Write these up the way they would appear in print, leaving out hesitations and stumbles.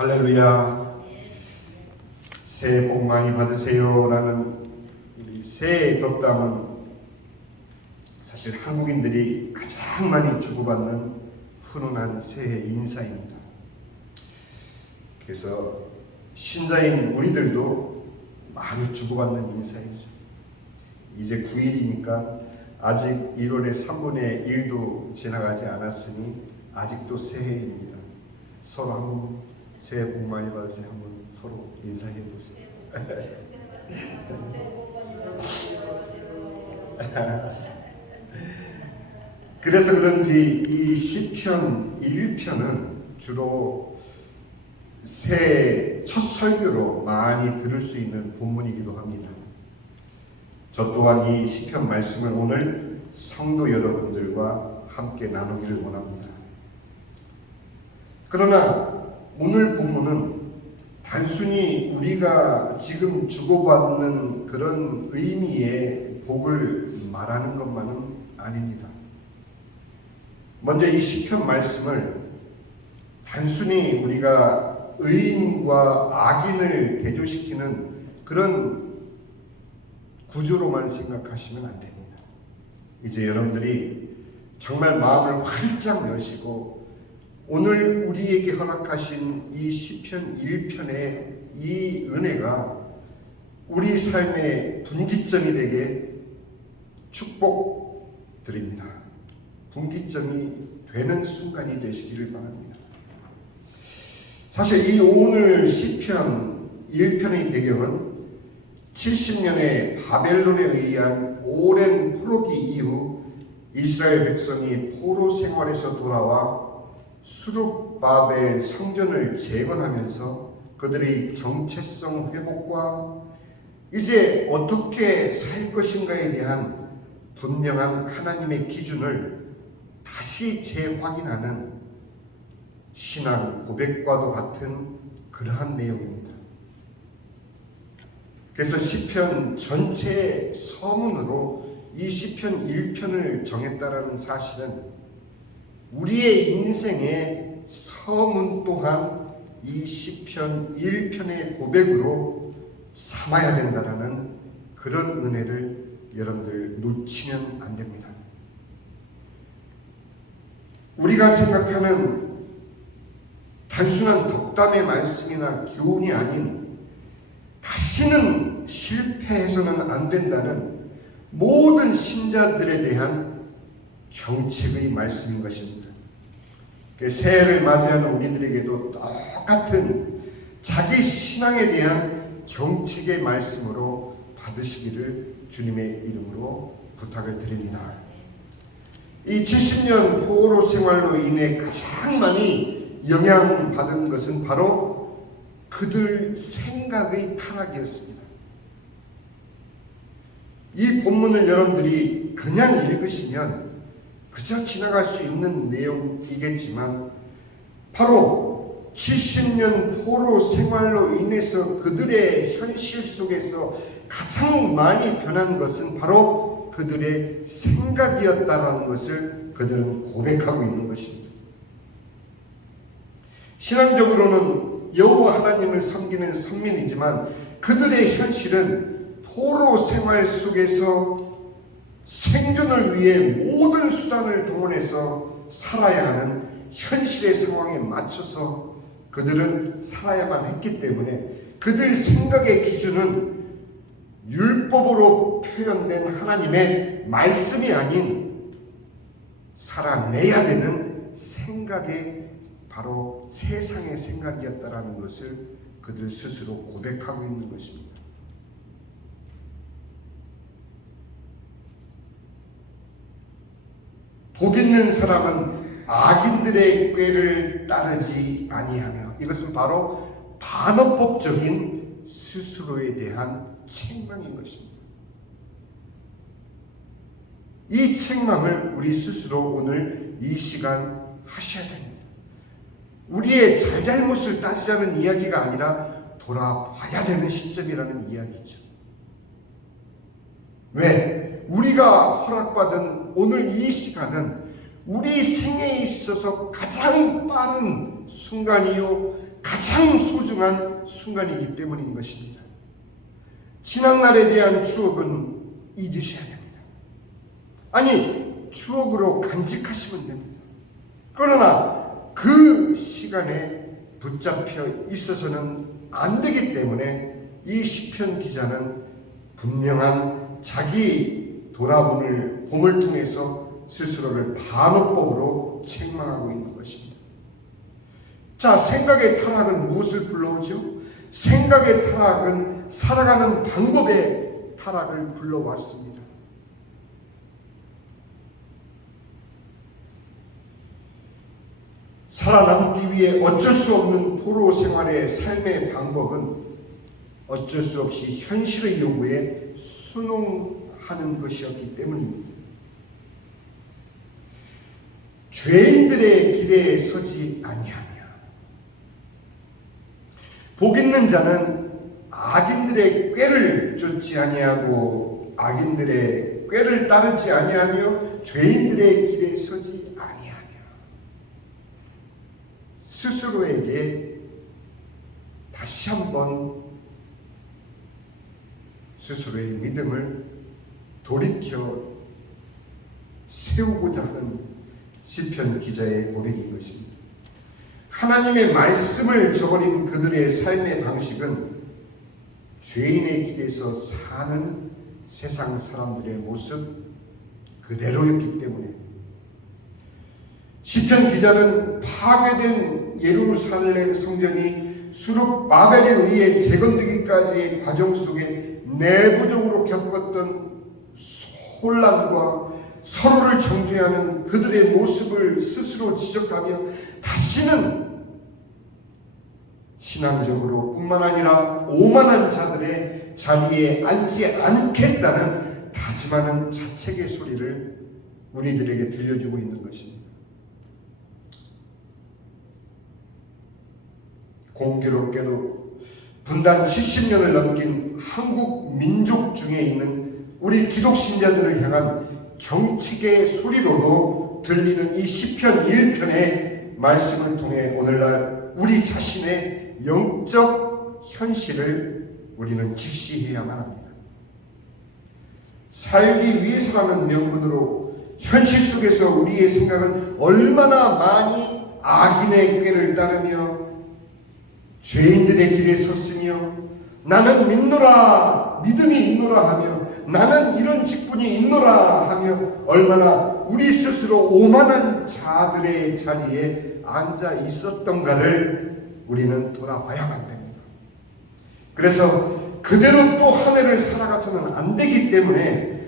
할렐루야. 새해 복 많이 받으세요라는 우리 새해 덕담은 사실 한국인들이 가장 많이 주고받는 훈훈한 새해 인사입니다. 그래서 신자인 우리들도 많이 주고받는 인사이죠. 이제 9일이니까 아직 1월의 3분의 1도 지나가지 않았으니 아직도 새해입니다. 서로 한번 새해 복 많이 받으세요. 한번 서로 인사해 보세요. 그래서 그런지 이 시편 1편은 주로 새해 첫 설교로 많이 들을 수 있는 본문이기도 합니다. 저 또한 이 시편 말씀을 오늘 성도 여러분들과 함께 나누기를 원합니다. 그러나 오늘 본문은 단순히 우리가 지금 주고받는 그런 의미의 복을 말하는 것만은 아닙니다. 먼저 이 시편 말씀을 단순히 우리가 의인과 악인을 대조시키는 그런 구조로만 생각하시면 안 됩니다. 이제 여러분들이 정말 마음을 활짝 여시고 오늘 우리에게 허락하신 이 시편 1편의 이 은혜가 우리 삶의 분기점이 되게 축복드립니다. 분기점이 되는 순간이 되시기를 바랍니다. 사실 이 오늘 시편 1편의 배경은 70년의 바벨론에 의한 오랜 포로기 이후 이스라엘 백성이 포로 생활에서 돌아와 수룹바벨 성전을 재건하면서 그들의 정체성 회복과 이제 어떻게 살 것인가에 대한 분명한 하나님의 기준을 다시 재확인하는 신앙 고백과도 같은 그러한 내용입니다. 그래서 시편 전체의 서문으로 이 시편 1편을 정했다라는 사실은 우리의 인생의 서문 또한 이 시편 1편의 고백으로 삼아야 된다라는 그런 은혜를 여러분들 놓치면 안 됩니다. 우리가 생각하는 단순한 덕담의 말씀이나 교훈이 아닌 다시는 실패해서는 안 된다는 모든 신자들에 대한 경책의 말씀인 것입니다. 새해를 맞이하는 우리들에게도 똑같은 자기 신앙에 대한 경책의 말씀으로 받으시기를 주님의 이름으로 부탁을 드립니다. 이 70년 포로 생활로 인해 가장 많이 영향받은 것은 바로 그들 생각의 타락이었습니다. 이 본문을 여러분들이 그냥 읽으시면 그저 지나갈 수 있는 내용이겠지만 바로 70년 포로 생활로 인해서 그들의 현실 속에서 가장 많이 변한 것은 바로 그들의 생각이었다는 것을 그들은 고백하고 있는 것입니다. 신앙적으로는 여호와 하나님을 섬기는 선민이지만 그들의 현실은 포로 생활 속에서 생존을 위해 모든 수단을 동원해서 살아야 하는 현실의 상황에 맞춰서 그들은 살아야만 했기 때문에 그들 생각의 기준은 율법으로 표현된 하나님의 말씀이 아닌 살아내야 되는 생각의 바로 세상의 생각이었다라는 것을 그들 스스로 고백하고 있는 것입니다. 복 있는 사람은 악인들의 꾀를 따르지 아니하며 이것은 바로 반어법적인 스스로에 대한 책망인 것입니다. 이 책망을 우리 스스로 오늘 이 시간 하셔야 됩니다. 우리의 잘잘못을 따지자는 이야기가 아니라 돌아봐야 되는 시점이라는 이야기죠. 왜? 우리가 허락받은 오늘 이 시간은 우리 생애에 있어서 가장 빠른 순간이요 가장 소중한 순간이기 때문인 것입니다. 지난날에 대한 추억은 잊으셔야 됩니다. 아니, 추억으로 간직하시면 됩니다. 그러나 그 시간에 붙잡혀 있어서는 안 되기 때문에 이 시편 기자는 분명한 자기 돌아봄을 통해서 스스로를 반어법으로 책망하고 있는 것입니다. 자, 생각의 타락은 무엇을 불러오죠? 생각의 타락은 살아가는 방법의 타락을 불러왔습니다. 살아남기 위해 어쩔 수 없는 포로 생활의 삶의 방법은 어쩔 수 없이 현실의 요구에 순응하는 것이었기 때문입니다. 죄인들의 길에 서지 아니하며 복 있는 자는 악인들의 꾀를 쫓지 아니하고 악인들의 꾀를 따르지 아니하며 죄인들의 길에 서지 아니하며 스스로에게 다시 한번 스스로의 믿음을 돌이켜 세우고자 하는 시편 기자의 고백인 것입니다. 하나님의 말씀을 저버린 그들의 삶의 방식은 죄인의 길에서 사는 세상 사람들의 모습 그대로였기 때문에 시편 기자는 파괴된 예루살렘 성전이 수룹바벨에 의해 재건되기까지의 과정 속에 내부적으로 겪었던 혼란과 서로를 정죄하는 그들의 모습을 스스로 지적하며 다시는 신앙적으로 뿐만 아니라 오만한 자들의 자리에 앉지 않겠다는 다짐하는 자책의 소리를 우리들에게 들려주고 있는 것입니다. 공교롭게도 분단 70년을 넘긴 한국 민족 중에 있는 우리 기독신자들을 향한 경책의 소리로도 들리는 이 시편 1편의 말씀을 통해 오늘날 우리 자신의 영적 현실을 우리는 직시해야만 합니다. 살기 위해서라는 명분으로 현실 속에서 우리의 생각은 얼마나 많이 악인의 꾀를 따르며 죄인들의 길에 섰으며 나는 믿음이 있노라 하며 나는 이런 직분이 있노라 하며 얼마나 우리 스스로 오만한 자들의 자리에 앉아 있었던가를 우리는 돌아봐야만 됩니다. 그래서 그대로 또 한 해를 살아가서는 안 되기 때문에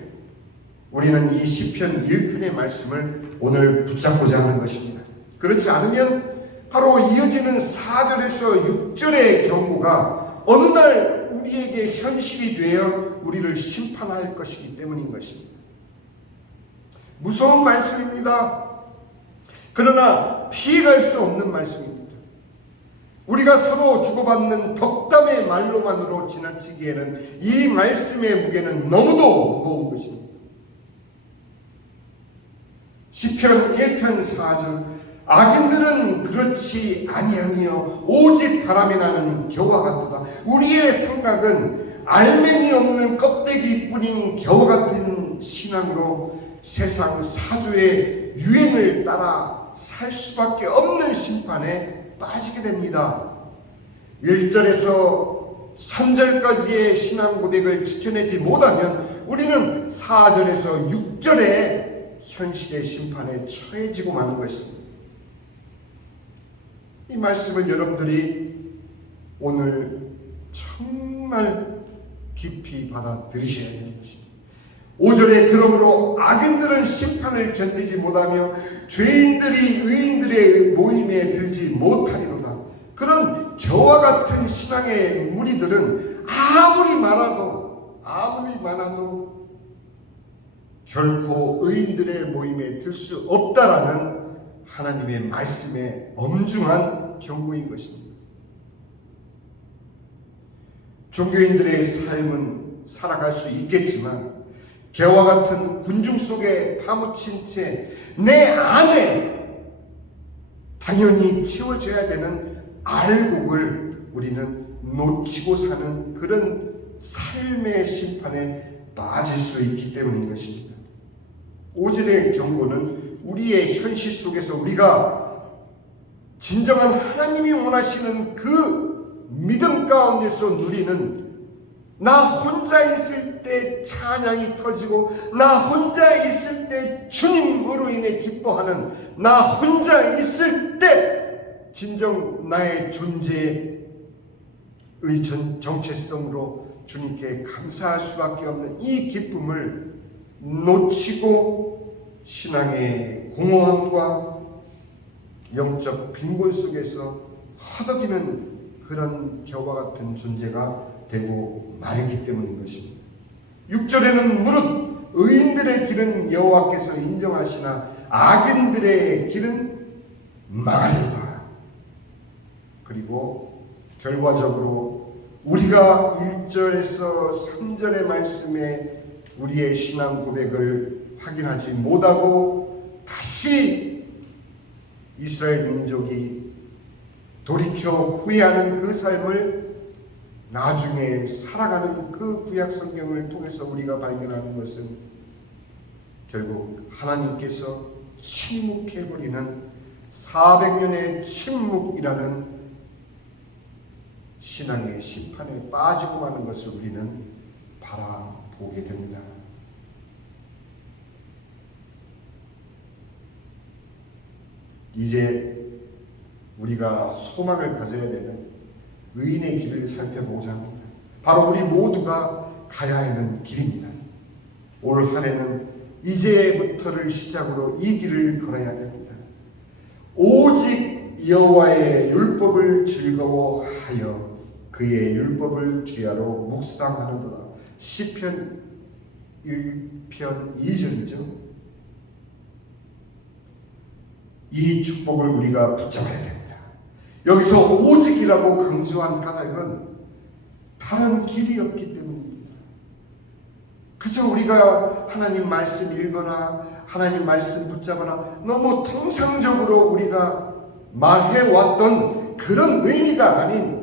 우리는 이 시편 1편의 말씀을 오늘 붙잡고자 하는 것입니다. 그렇지 않으면 바로 이어지는 4절에서 6절의 경고가 어느 날 우리에게 현실이 되어 우리를 심판할 것이기 때문인 것입니다. 무서운 말씀입니다. 그러나 피해갈 수 없는 말씀입니다. 우리가 서로 주고받는 덕담의 말로만으로 지나치기에는 이 말씀의 무게는 너무도 무거운 것입니다. 시편 1편 4절 악인들은 그렇지 아니하며 오직 바람이 나는 겨와 같도다. 우리의 생각은 알맹이 없는 껍데기뿐인 겨와 같은 신앙으로 세상 사조의 유행을 따라 살 수밖에 없는 심판에 빠지게 됩니다. 1절에서 3절까지의 신앙 고백을 지켜내지 못하면 우리는 4절에서 6절의 현실의 심판에 처해지고 마는 것입니다. 이 말씀을 여러분들이 오늘 정말 깊이 받아들이셔야 되는 것입니다. 5절에 그러므로 악인들은 심판을 견디지 못하며 죄인들이 의인들의 모임에 들지 못하리로다. 그런 겨와 같은 신앙의 무리들은 아무리 많아도 결코 의인들의 모임에 들 수 없다라는 하나님의 말씀의 엄중한 경고인 것입니다. 종교인들의 삶은 살아갈 수 있겠지만 개와 같은 군중 속에 파묻힌 채 내 안에 당연히 채워져야 되는 알곡을 우리는 놓치고 사는 그런 삶의 심판에 빠질 수 있기 때문인 것입니다. 5절의 경고는 우리의 현실 속에서 우리가 진정한 하나님이 원하시는 그 믿음 가운데서 누리는, 나 혼자 있을 때 찬양이 터지고 나 혼자 있을 때 주님으로 인해 기뻐하는, 나 혼자 있을 때 진정 나의 존재의 정체성으로 주님께 감사할 수밖에 없는 이 기쁨을 놓치고 신앙의 공허함과 영적 빈곤 속에서 허덕이는 그런 겨와 같은 존재가 되고 말기 때문인 것입니다. 6절에는 무릇 의인들의 길은 여호와께서 인정하시나 악인들의 길은 망하리로다. 그리고 결과적으로 우리가 1절에서 3절의 말씀에 우리의 신앙 고백을 확인하지 못하고 다시 이스라엘 민족이 돌이켜 후회하는 그 삶을 나중에 살아가는 그 구약 성경을 통해서 우리가 발견하는 것은 결국 하나님께서 침묵해버리는 400년의 침묵이라는 신앙의 심판에 빠지고 마는 것을 우리는 바라보게 됩니다. 이제 우리가 소망을 가져야 되는 의인의 길을 살펴보고자 합니다. 바로 우리 모두가 가야 하는 길입니다. 올 한 해는 이제부터를 시작으로 이 길을 걸어야 됩니다. 오직 여호와의 율법을 즐거워하여 그의 율법을 주야로 묵상하는도다. 시편 1편 2절이죠. 이 축복을 우리가 붙잡아야 됩니다. 여기서 오직이라고 강조한 까닭은 다른 길이 없기 때문입니다. 그저 우리가 하나님 말씀 읽거나 하나님 말씀 붙잡거나 너무 통상적으로 우리가 말해왔던 그런 의미가 아닌,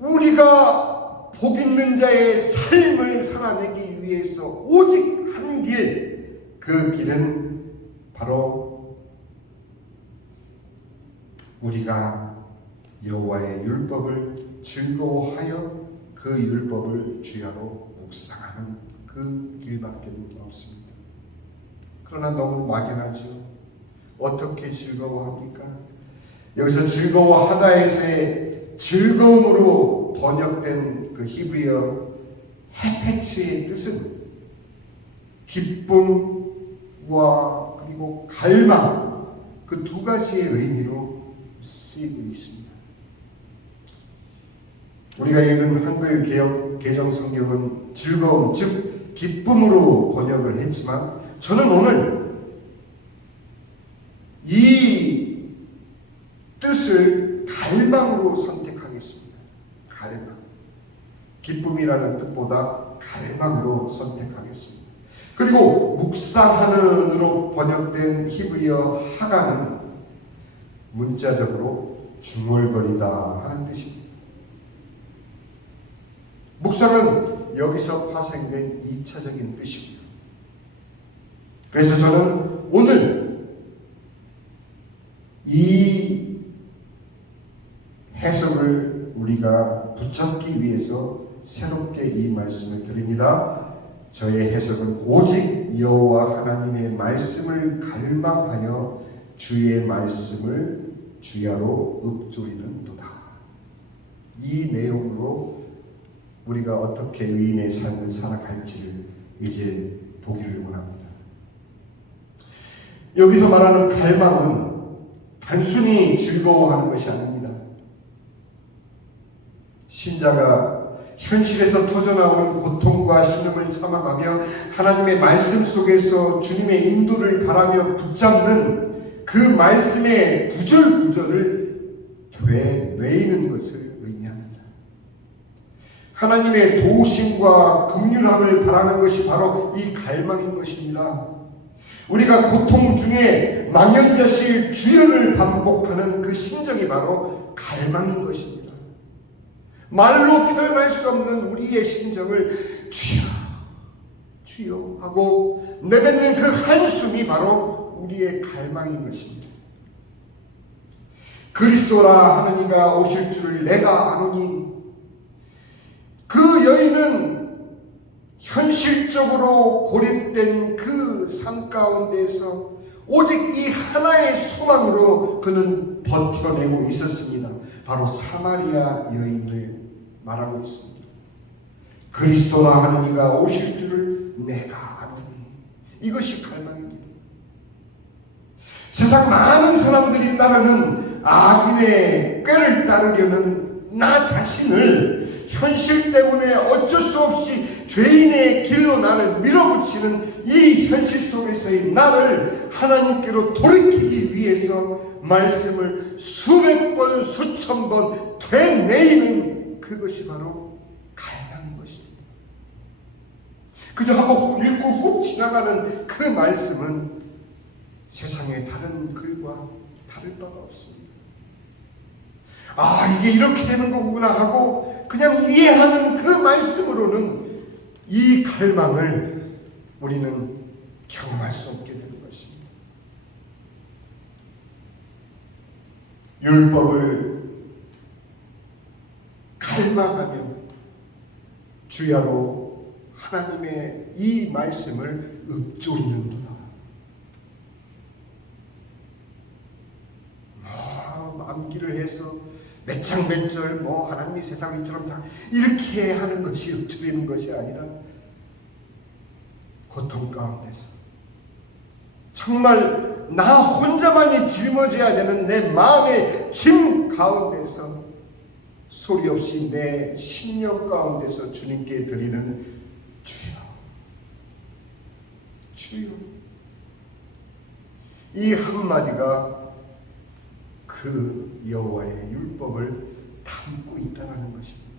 우리가 복 있는 자의 삶을 살아내기 위해서 오직 한 길, 그 길은 바로 우리가 여호와의 율법을 즐거워하여 그 율법을 주야로 묵상하는 그 길밖에 없습니다. 그러나 너무 막연하죠. 어떻게 즐거워합니까? 여기서 즐거워하다에서의 즐거움으로 번역된 그 히브리어 헤페츠의 뜻은 기쁨과 그리고 갈망, 그 두 가지의 의미로 쓰이고 있습니다. 우리가 읽은 한글 개정 성경은 즐거움, 즉 기쁨으로 번역을 했지만 저는 오늘 이 뜻을 갈망으로 선택하겠습니다. 갈망. 기쁨이라는 뜻보다 갈망으로 선택하겠습니다. 그리고 묵상하는으로 번역된 히브리어 하가는 문자적으로 중얼거리다 하는 뜻입니다. 묵상은 여기서 파생된 2차적인 뜻입니다. 그래서 저는 오늘 이 해석을 우리가 붙잡기 위해서 새롭게 이 말씀을 드립니다. 저의 해석은 오직 여호와 하나님의 말씀을 갈망하여 주의 말씀을 주야로 읊조리는도다. 이 내용으로 우리가 어떻게 의인의 삶을 살아갈지를 이제 보기를 원합니다. 여기서 말하는 갈망은 단순히 즐거워하는 것이 아닙니다. 신자가 현실에서 터져나오는 고통과 신음을 참아가며 하나님의 말씀 속에서 주님의 인도를 바라며 붙잡는 그 말씀의 구절구절을 되뇌이는 것을 의미합니다. 하나님의 도우심과 긍휼함을 바라는 것이 바로 이 갈망인 것입니다. 우리가 고통 중에 망연자실 주여를 반복하는 그 심정이 바로 갈망인 것입니다. 말로 표현할 수 없는 우리의 심정을 주여 주여 하고 내뱉는 그 한숨이 바로 우리의 갈망인 것입니다. 그리스도라 하느니가 오실 줄을 내가 아노니, 그 여인은 현실적으로 고립된 그 삶 가운데에서 오직 이 하나의 소망으로 그는 버텨내고 있었습니다. 바로 사마리아 여인을 말하고 있습니다. 그리스도라 하느니가 오실 줄을 내가 아노니, 이것이 갈망입니다. 세상 많은 사람들이 따르는 악인의 꾀를 따르려는 나 자신을 현실 때문에 어쩔 수 없이 죄인의 길로 나를 밀어붙이는 이 현실 속에서의 나를 하나님께로 돌이키기 위해서 말씀을 수백 번 수천 번 되뇌이는 그것이 바로 갈망인 것입니다. 그저 한번 읽고 훅 지나가는 그 말씀은 세상의 다른 글과 다를 바가 없습니다. 아, 이게 이렇게 되는 거구나 하고 그냥 이해하는 그 말씀으로는 이 갈망을 우리는 경험할 수 없게 되는 것입니다. 율법을 갈망하며 주야로 하나님의 이 말씀을 읊조리는도다. 암기를 해서 몇 장 몇 절 하나님이 세상 이처럼 다 이렇게 하는 것이 읊조리는 것이 아니라 고통 가운데서 정말 나 혼자만이 짊어져야 되는 내 마음의 짐 가운데서 소리 없이 내 심령 가운데서 주님께 드리는 주여 주여, 이 한마디가 그 여호와의 율법을 담고 있다는 것입니다.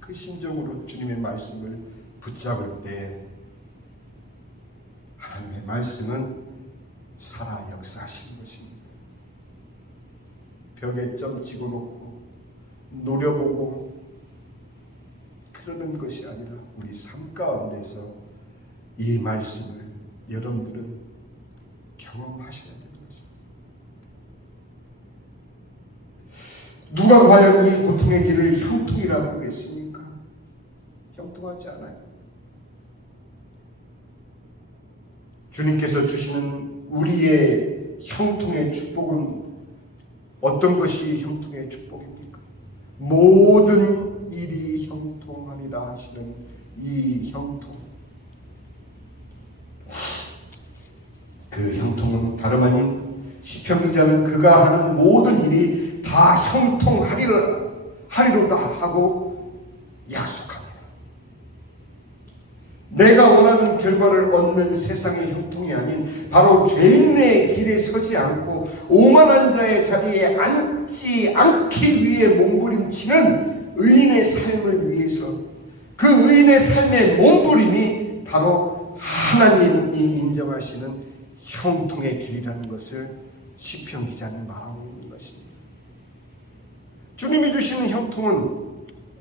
그 심정으로 주님의 말씀을 붙잡을 때 하나님의 말씀은 살아 역사하시는 것입니다. 벽에 점 찍어놓고 노려보고 그러는 것이 아니라 우리 삶 가운데서 이 말씀을 여러분들은 경험하셔야 됩니다. 누가 과연 이 고통의 길을 형통이라고 하겠습니까? 형통하지 않아요. 주님께서 주시는 우리의 형통의 축복은 어떤 것이 형통의 축복입니까? 모든 일이 형통하리라 하시는 이 형통, 그 형통은 다름 아닌 시편 기자는 그가 하는 모든 일이 다 형통하리로다 하고 약속합니다. 내가 원하는 결과를 얻는 세상의 형통이 아닌 바로 죄인의 길에 서지 않고 오만한 자의 자리에 앉지 않기 위해 몸부림치는 의인의 삶을 위해서, 그 의인의 삶의 몸부림이 바로 하나님이 인정하시는 형통의 길이라는 것을 시편 기자는 말하고 있는 것입니다. 주님이 주시는 형통은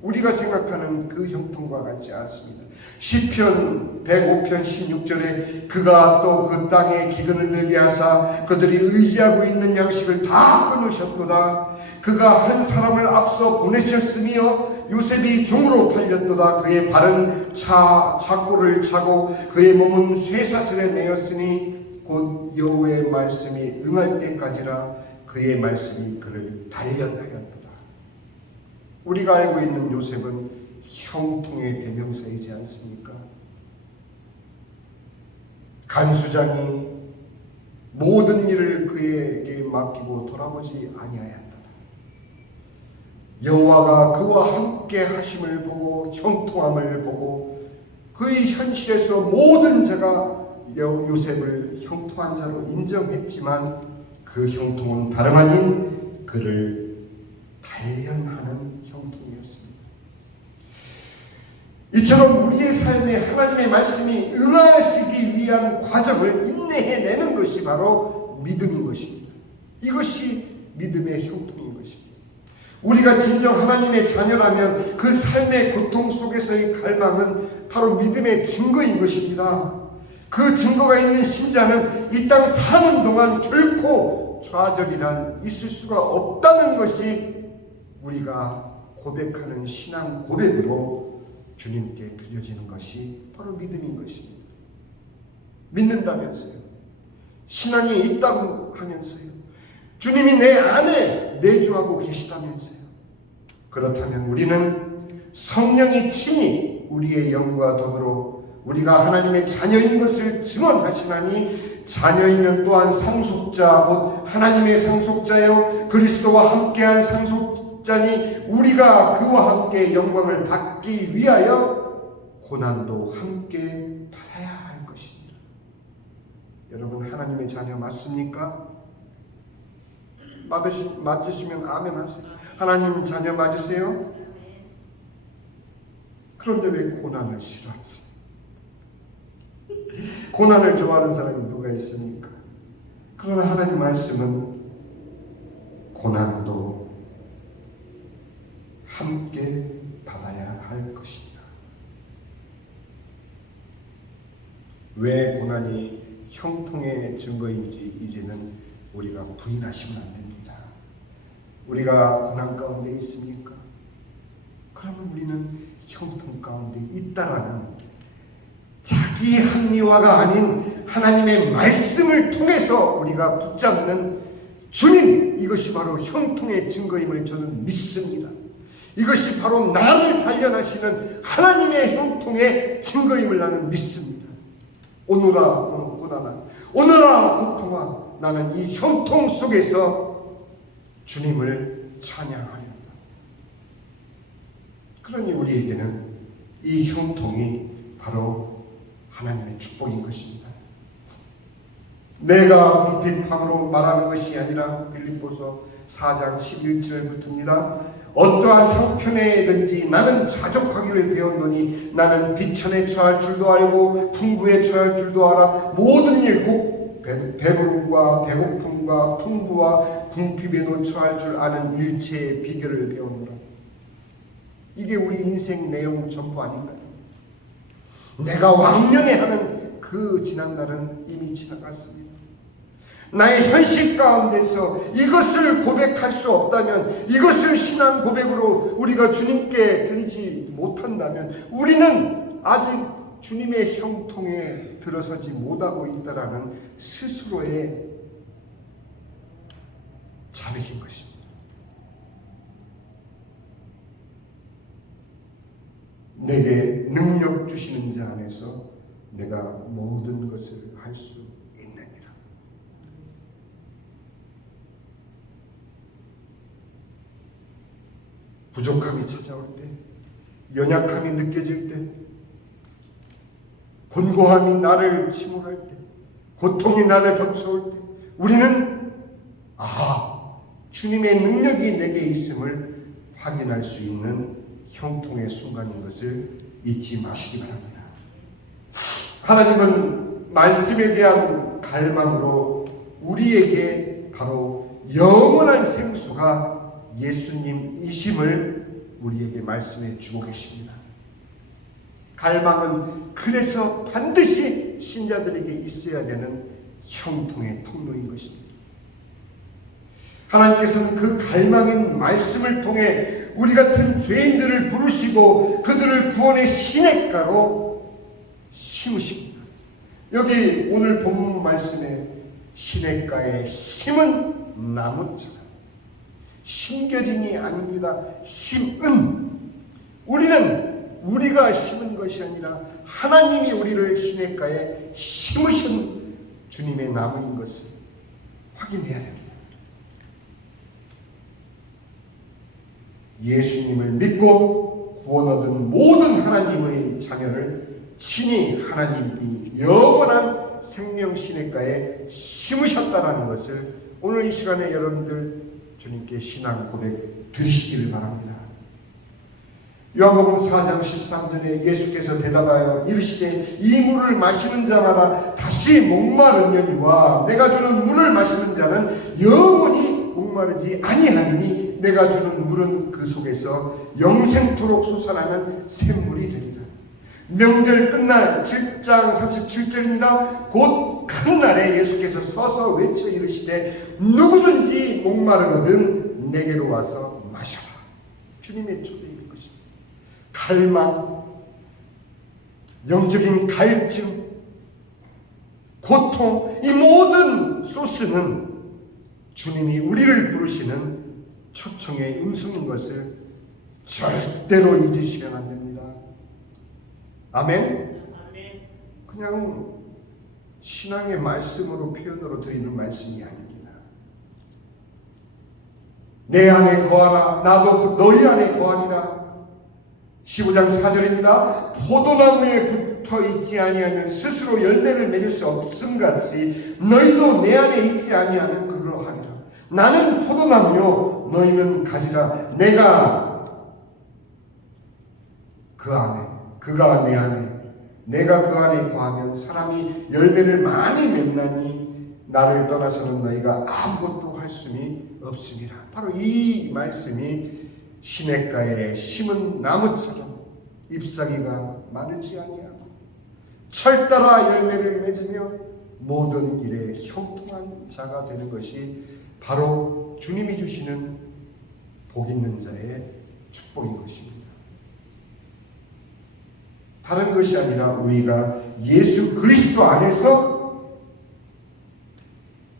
우리가 생각하는 그 형통과 같지 않습니다. 시편 105편 16절에 그가 또 그 땅에 기근을 들게 하사 그들이 의지하고 있는 양식을 다 끊으셨도다. 그가 한 사람을 앞서 보내셨으며 요셉이 종으로 팔렸도다. 그의 발은 착고를 차고 그의 몸은 쇠사슬에 매였으니 곧 여호와의 말씀이 응할 때까지라. 그의 말씀이 그를 단련하였도다. 우리가 알고 있는 요셉은 형통의 대명사이지 않습니까? 간수장이 모든 일을 그에게 맡기고 돌아보지 아니하였다. 여호와가 그와 함께 하심을 보고 형통함을 보고 그의 현실에서 모든 자가 요셉을 형통한 자로 인정했지만 그 형통은 다름 아닌 그를 단련하는 형통이었습니다. 이처럼 우리의 삶에 하나님의 말씀이 응하시기 위한 과정을 인내해내는 것이 바로 믿음인 것입니다. 이것이 믿음의 형통인 것입니다. 우리가 진정 하나님의 자녀라면 그 삶의 고통 속에서의 갈망은 바로 믿음의 증거인 것입니다. 그 증거가 있는 신자는 이 땅 사는 동안 결코 좌절이란 있을 수가 없다는 것이 우리가 고백하는 신앙 고백으로 주님께 드려지는 것이 바로 믿음인 것입니다. 믿는다면서요. 신앙이 있다고 하면서요. 주님이 내 안에 내주하고 계시다면서요. 그렇다면 우리는 성령이 친히 우리의 영과 더불어 우리가 하나님의 자녀인 것을 증언하시나니 자녀이면 또한 상속자 곧 하나님의 상속자여 그리스도와 함께한 상속자니 우리가 그와 함께 영광을 받기 위하여 고난도 함께 받아야 할 것입니다. 여러분 하나님의 자녀 맞습니까? 맞으시면 아멘 하세요. 하나님 자녀 맞으세요? 그런데 왜 고난을 싫어하세요? 고난을 좋아하는 사람이 누가 있습니까? 그러나 하나님 말씀은 고난도 함께 받아야 할 것이다. 왜 고난이 형통의 증거인지 이제는 우리가 부인하시면 안 됩니다. 우리가 고난 가운데 있습니까? 그러면 우리는 형통 가운데 있다라는 자기 합리화가 아닌 하나님의 말씀을 통해서 우리가 붙잡는 주님, 이것이 바로 형통의 증거임을 저는 믿습니다. 이것이 바로 나를 단련하시는 하나님의 형통의 증거임을 나는 믿습니다. 오너라 고난아, 오너라 고통아, 나는 이 형통 속에서 주님을 찬양하리로다. 그러니 우리에게는 이 형통이 바로 하나님의 축복인 것입니다. 내가 궁핍함으로 말하는 것이 아니라 빌립보서 4장 11절부터입니다. 어떠한 형편에든지 나는 자족하기를 배웠노니 나는 비천에 처할 줄도 알고 풍부에 처할 줄도 알아 모든 일 곧 배부름과 배고픔과 풍부와 궁핍에도 처할 줄 아는 일체의 비결을 배웠노라. 이게 우리 인생 내용 전부 아닌가요? 내가 왕년에 그 지난날은 이미 지나갔습니다. 나의 현실 가운데서 이것을 고백할 수 없다면, 이것을 신앙 고백으로 우리가 주님께 드리지 못한다면 우리는 아직 주님의 형통에 들어서지 못하고 있다라는 스스로의 자백인 것입니다. 내게 능력 주시는 자 안에서 내가 모든 것을 할 수 있느니라. 부족함이 찾아올 때, 연약함이 느껴질 때, 곤고함이 나를 침몰할 때, 고통이 나를 덮쳐올 때 우리는 주님의 능력이 내게 있음을 확인할 수 있는 형통의 순간인 것을 잊지 마시기 바랍니다. 하나님은 말씀에 대한 갈망으로 우리에게 바로 영원한 생수가 예수님이심을 우리에게 말씀해 주고 계십니다. 갈망은 그래서 반드시 신자들에게 있어야 되는 형통의 통로인 것입니다. 하나님께서는 그 갈망인 말씀을 통해 우리 같은 죄인들을 부르시고 그들을 구원의 시냇가로 심으십니다. 여기 오늘 본문 말씀에 시냇가에 심은 나무처럼, 심겨진이 아닙니다. 심은, 우리가 심은 것이 아니라 하나님이 우리를 시냇가에 심으신 주님의 나무인 것을 확인해야 됩니다. 예수님을 믿고 구원 얻은 모든 하나님의 자녀를 친히 하나님이 영원한 생명 시냇가에 심으셨다라는 것을 오늘 이 시간에 여러분들 주님께 신앙 고백 드리시기를 바랍니다. 요한복음 4장 13절에 예수께서 대답하여 이르시되 이 물을 마시는 자마다 다시 목마르려니와 내가 주는 물을 마시는 자는 영원히 목마르지 아니하리니 내가 주는 물은 그 속에서 영생토록 솟아나는 샘물이 되리라. 명절 끝날 7장 37절입니다. 곧 큰 날에 예수께서 서서 외쳐 이르시되 누구든지 목마르거든 내게로 와서 마셔라. 주님의 초대인 것입니다. 갈망, 영적인 갈증, 고통, 이 모든 소스는 주님이 우리를 부르시는 초청의 음성인 것을 절대로 잊으시면 안 됩니다. 아멘? 그냥 신앙의 말씀으로 표현으로 드리는 말씀이 아닙니다. 내 안에 거하라 나도 너희 안에 거하리라. 15장 4절입니다. 포도나무에 붙어 있지 아니하면 스스로 열매를 맺을 수 없음같이 너희도 내 안에 있지 아니하면 그러하리라. 나는 포도나무요 너희는 가지라. 내가 그 안에 그가 내 안에 내가 그 안에 거하면 사람이 열매를 많이 맺나니 나를 떠나서는 너희가 아무것도 할 수는 없으니라. 바로 이 말씀이 시냇가에 심은 나무처럼 잎사귀가 마르지 아니하고 철 따라 열매를 맺으며 모든 일에 형통한 자가 되는 것이 바로 주님이 주시는 복 있는 자의 축복인 것입니다. 다른 것이 아니라 우리가 예수 그리스도 안에서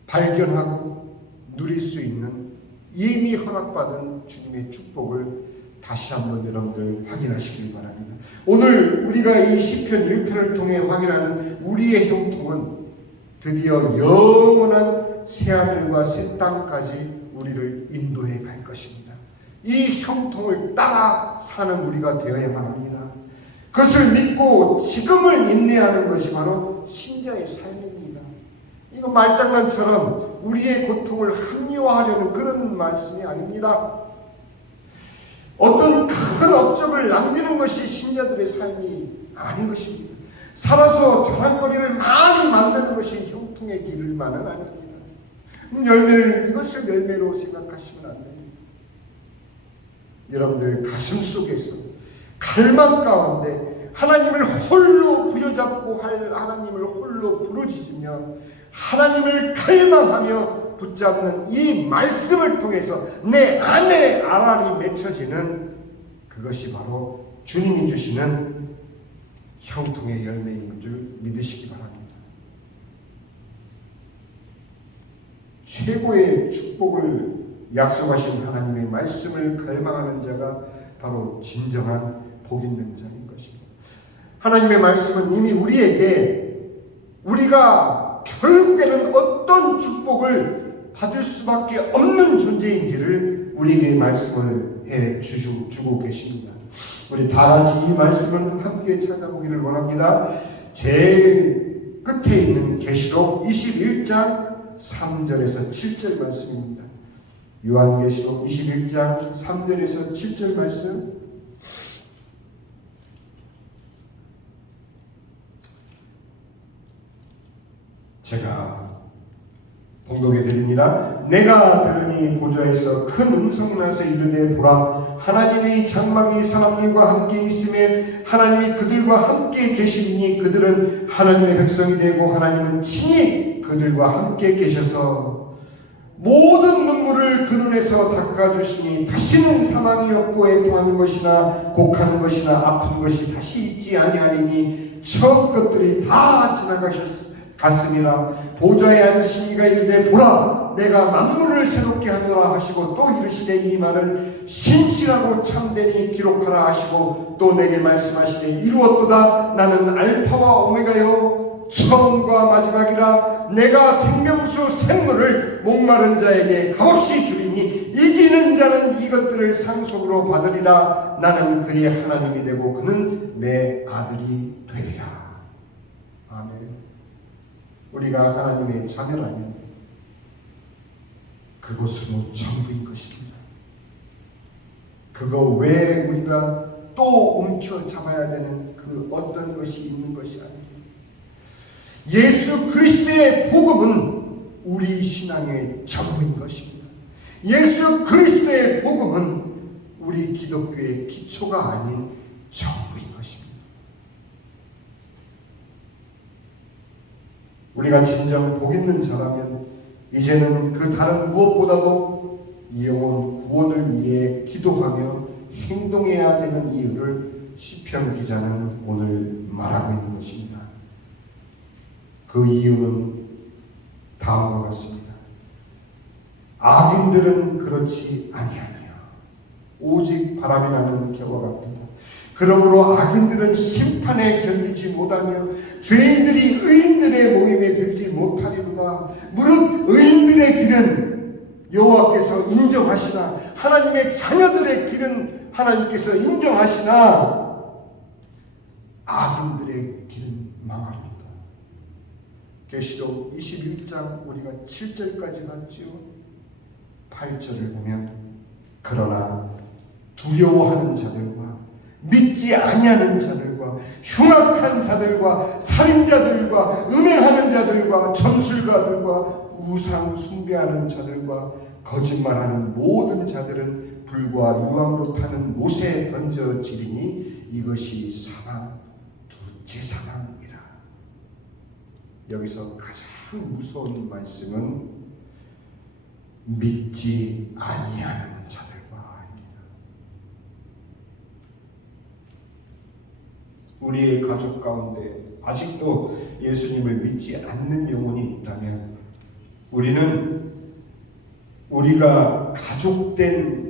발견하고 누릴 수 있는 이미 허락받은 주님의 축복을 다시 한번 여러분들 확인하시길 바랍니다. 오늘 우리가 이 시편 1편을 통해 확인하는 우리의 형통은 드디어 영원한 새하늘과 새 땅까지 우리를 인도해 갈 것입니다. 이 형통을 따라 사는 우리가 되어야만 합니다. 그것을 믿고 지금을 인내하는 것이 바로 신자의 삶입니다. 이거 말장난처럼 우리의 고통을 합리화하려는 그런 말씀이 아닙니다. 어떤 큰 업적을 남기는 것이 신자들의 삶이 아닌 것입니다. 살아서 자랑거리를 많이 만드는 것이 형통의 길만은 아닙니다. 열매를 이것을 열매로 생각하시면 안 됩니다. 여러분들 가슴 속에서 갈망 가운데 하나님을 홀로 부여잡고 하나님을 홀로 부르짖으며 하나님을 갈망하며 붙잡는 이 말씀을 통해서 내 안에 알알이 맺혀지는 그것이 바로 주님이 주시는 형통의 열매인 줄 믿으시기 바랍니다. 최고의 축복을 약속하신 하나님의 말씀을 갈망하는 자가 바로 진정한 복 있는 자인 것입니다. 하나님의 말씀은 이미 우리에게 우리가 결국에는 어떤 축복을 받을 수밖에 없는 존재인지를 우리에게 말씀을 주고 계십니다. 우리 다 같이 이 말씀을 함께 찾아보기를 원합니다. 제일 끝에 있는 계시록 21장 3절에서 7절 말씀입니다. 요한계시록 21장 3절에서 7절 말씀 제가 봉독해 드립니다. 내가 들으니 보좌에서 큰 음성이 나서 이르되 보라 하나님의 장막이 사람들과 함께 있으며 하나님이 그들과 함께 계시리니 그들은 하나님의 백성이 되고 하나님은 친히 그들과 함께 계셔서 모든 눈물을 그 눈에서 닦아주시니 다시는 사망이 없고 애통하는 것이나 곡하는 것이나 아픈 것이 다시 있지 아니하리니 처음 것들이 다 지나갔음이라. 보좌에 앉으신 이가 이르되 보라 내가 만물을 새롭게 하노라 하시고 또 이르시되 이 말은 신실하고 참되니 기록하라 하시고 또 내게 말씀하시되 이루었도다. 나는 알파와 오메가요 처음과 마지막이라. 내가 생명수 샘물을 목마른 자에게 값없이 주리니 이기는 자는 이것들을 상속으로 받으리라. 나는 그의 하나님이 되고 그는 내 아들이 되리라. 아멘. 우리가 하나님의 자녀라면 그것은 전부인 것입니다. 그거 외에 우리가 또 움켜잡아야 되는 그 어떤 것이 있는 것이 아닙니다. 예수 그리스도의 복음은 우리 신앙의 전부인 것입니다. 예수 그리스도의 복음은 우리 기독교의 기초가 아닌 전부인 것입니다. 우리가 진정 복 있는 자라면 이제는 그 다른 무엇보다도 영혼 구원을 위해 기도하며 행동해야 되는 이유를 시편 기자는 오늘 말하고 있는 것입니다. 그 이유는 다음과 같습니다. 악인들은 그렇지 아니하니요 오직 바람이 나는 겨와 같도다. 그러므로 악인들은 심판에 견디지 못하며 죄인들이 의인들의 모임에 들지 못하리로다. 무릇 의인들의 길은 여호와께서 인정하시나 하나님의 자녀들의 길은 하나님께서 인정하시나 악인들의 길은 망하리로다. 계시록 21장 우리가 7절까지 봤지요. 8절을 보면 그러나 두려워하는 자들과 믿지 아니하는 자들과 흉악한 자들과 살인자들과 음행하는 자들과 점술가들과 우상 숭배하는 자들과 거짓말하는 모든 자들은 불과 유황으로 타는 못에 던져지리니 이것이 사망 두째 사망이라. 여기서 가장 무서운 말씀은 믿지 아니하는 자들과입니다. 우리의 가족 가운데 아직도 예수님을 믿지 않는 영혼이 있다면 우리는 우리가 가족된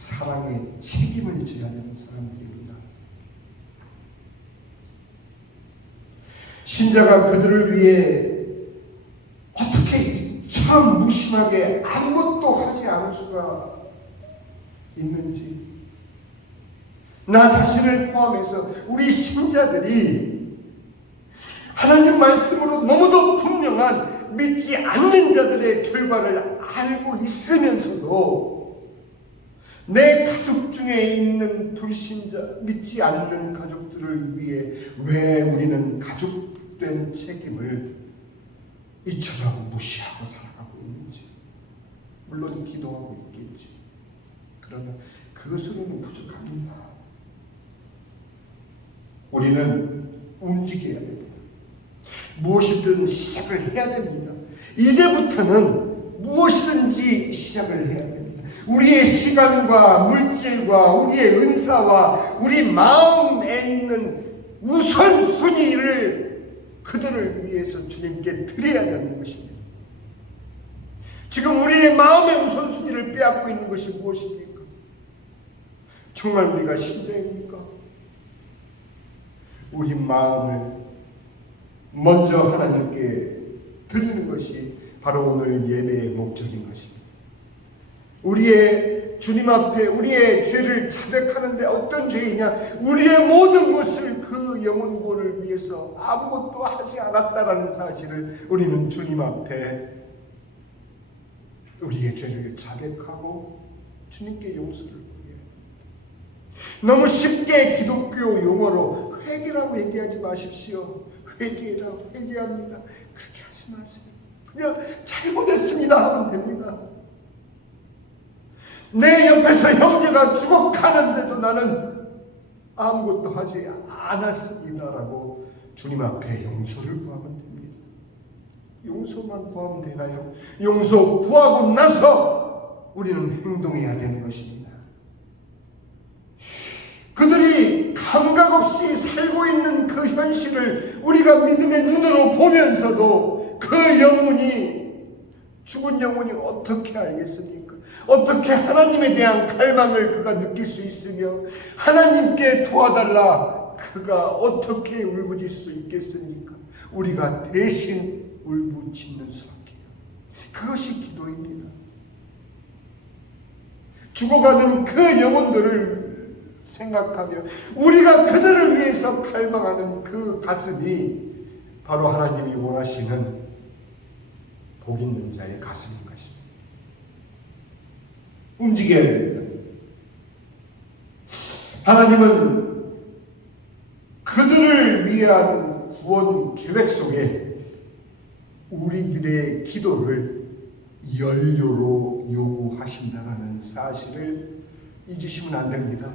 사랑의 책임을 져야 되는 사람들입니다. 신자가 그들을 위해 어떻게 참 무심하게 아무것도 하지 않을 수가 있는지, 나 자신을 포함해서 우리 신자들이 하나님 말씀으로 너무도 분명한 믿지 않는 자들의 결과를 알고 있으면서도 내 가족 중에 있는 불신자, 믿지 않는 가족들을 위해 왜 우리는 가족된 책임을 이처럼 무시하고 살아가고 있는지. 물론 기도하고 있겠지. 그러나 그것으로는 부족합니다. 우리는 움직여야 됩니다. 무엇이든 시작을 해야 됩니다. 이제부터는 무엇이든지 시작을 해야 됩니다. 우리의 시간과 물질과 우리의 은사와 우리 마음에 있는 우선순위를 그들을 위해서 주님께 드려야 되는 것입니다. 지금 우리의 마음의 우선순위를 빼앗고 있는 것이 무엇입니까? 정말 우리가 신자입니까? 우리 마음을 먼저 하나님께 드리는 것이 바로 오늘 예배의 목적인 것입니다. 우리의 주님 앞에 우리의 죄를 자백하는데 어떤 죄이냐? 우리의 모든 것을 그 영혼 구원을 위해서 아무것도 하지 않았다라는 사실을 우리는 주님 앞에 우리의 죄를 자백하고 주님께 용서를 구해야 합니다. 너무 쉽게 기독교 용어로 회개라고 얘기하지 마십시오. 회개라고 회개합니다. 그렇게 하지 마세요. 그냥 잘못했습니다 하면 됩니다. 내 옆에서 형제가 죽어가는데도 나는 아무것도 하지 않았습니다라고 주님 앞에 용서를 구하면 됩니다. 용서만 구하면 되나요? 용서 구하고 나서 우리는 행동해야 되는 것입니다. 그들이 감각 없이 살고 있는 그 현실을 우리가 믿음의 눈으로 보면서도 그 영혼이, 죽은 영혼이 어떻게 알겠습니까? 어떻게 하나님에 대한 갈망을 그가 느낄 수 있으며 하나님께 도와달라 그가 어떻게 울부짖을 수 있겠습니까? 우리가 대신 울부짖는 수밖에. 그것이 기도입니다. 죽어가는 그 영혼들을 생각하며 우리가 그들을 위해서 갈망하는 그 가슴이 바로 하나님이 원하시는 복 있는 자의 가슴인 것입니다. 움직여야 됩니다. 하나님은 그들을 위한 구원 계획 속에 우리들의 기도를 연료로 요구하신다는 사실을 잊으시면 안 됩니다.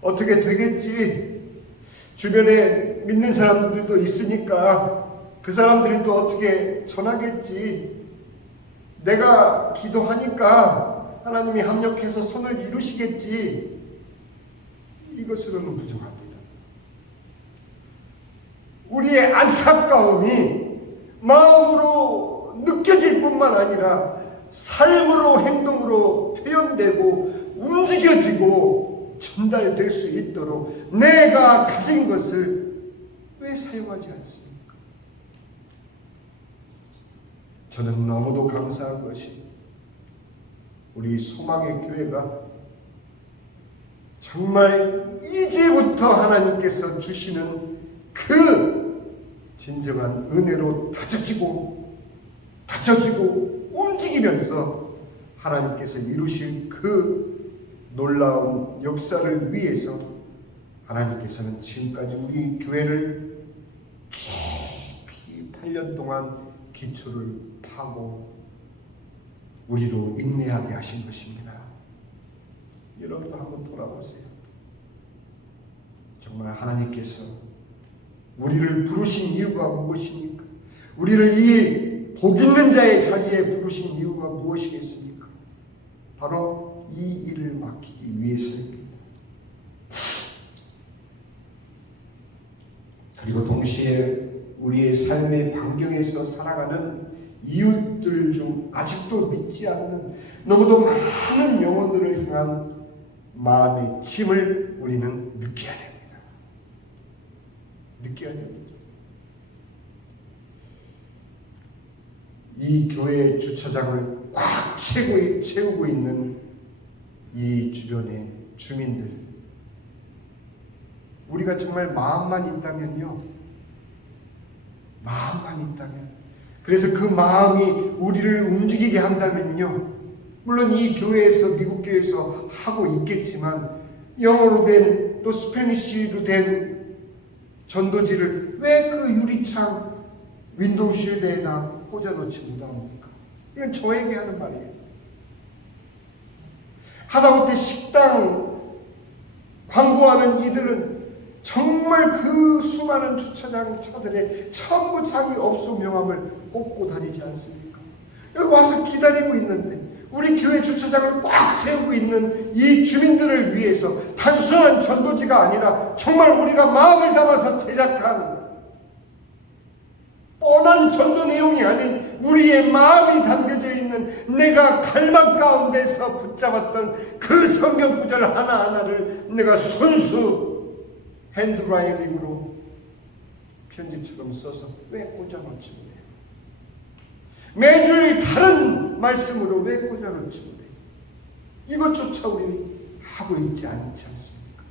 어떻게 되겠지? 주변에 믿는 사람들도 있으니까 그 사람들도 어떻게 전하겠지? 내가 기도하니까 하나님이 합력해서 선을 이루시겠지? 이것으로는 부족합니다. 우리의 안타까움이 마음으로 느껴질 뿐만 아니라 삶으로, 행동으로 표현되고 움직여지고 전달될 수 있도록 내가 가진 것을 왜 사용하지 않습니까? 저는 너무도 감사한 것이 우리 소망의 교회가 정말 이제부터 하나님께서 주시는 그 진정한 은혜로 다져지고 움직이면서 하나님께서 이루실 그 놀라운 역사를 위해서 하나님께서는 지금까지 우리 교회를 깊이 8년 동안 기초를 파고 우리로 인내하게 하신 것입니다. 여러분도 한번 돌아보세요. 정말 하나님께서 우리를 부르신 이유가 무엇입니까? 우리를 이 복 있는 자의 자리에 부르신 이유가 무엇이겠습니까? 바로 이 일을 맡기기 위해서입니다. 그리고 동시에 우리의 삶의 반경에서 살아가는 이웃들 중 아직도 믿지 않는 너무도 많은 영혼들을 향한 마음의 짐을 우리는 느껴야 됩니다. 느껴야 됩니다. 이 교회의 주차장을 꽉 채우고 있는 이 주변의 주민들, 우리가 정말 마음만 있다면요, 마음만 있다면, 그래서 그 마음이 우리를 움직이게 한다면요, 물론 이 교회에서, 미국 교회에서 하고 있겠지만 영어로 된, 또 스페니쉬로 된 전도지를 왜 그 유리창 윈도우 실드에다 꽂아놓지 못합니까? 이건 저에게 하는 말이에요. 하다못해 식당 광고하는 이들은 정말 그 수많은 주차장 차들에 전부 자기 업소 명함을 꽂고 다니지 않습니까? 여기 와서 기다리고 있는데 우리 교회 주차장을 꽉 채우고 있는 이 주민들을 위해서 단순한 전도지가 아니라 정말 우리가 마음을 담아서 제작한 뻔한 전도 내용이 아닌 우리의 마음이 담겨져 있는 내가 갈망 가운데서 붙잡았던 그 성경 구절 하나하나를 내가 손수 핸드라이팅으로 편지처럼 써서 왜 꽂아놓지 못해요? 매주일 다른 말씀으로 왜 꽂아놓지 못해요? 이것조차 우리 하고 있지 않지 않습니까?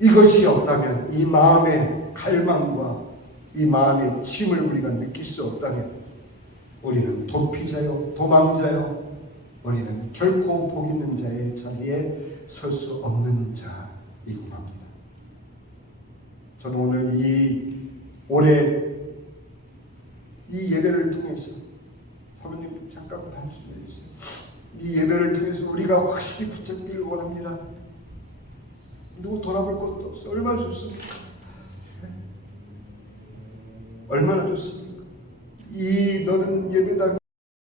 이것이 없다면, 이 마음의 갈망과 이 마음의 짐을 우리가 느낄 수 없다면 우리는 도피자요, 도망자요, 우리는 결코 복 있는 자의 자리에 설 수 없는 자이고 합니다. 저는 오늘 올해 이 예배를 통해서, 사모님 잠깐만 한숨 내주세요. 이 예배를 통해서 우리가 확실히 붙잡기를 원합니다. 누구 돌아볼 것도 없어. 얼마나 좋습니까? 얼마나 좋습니까? 이 너는 예배당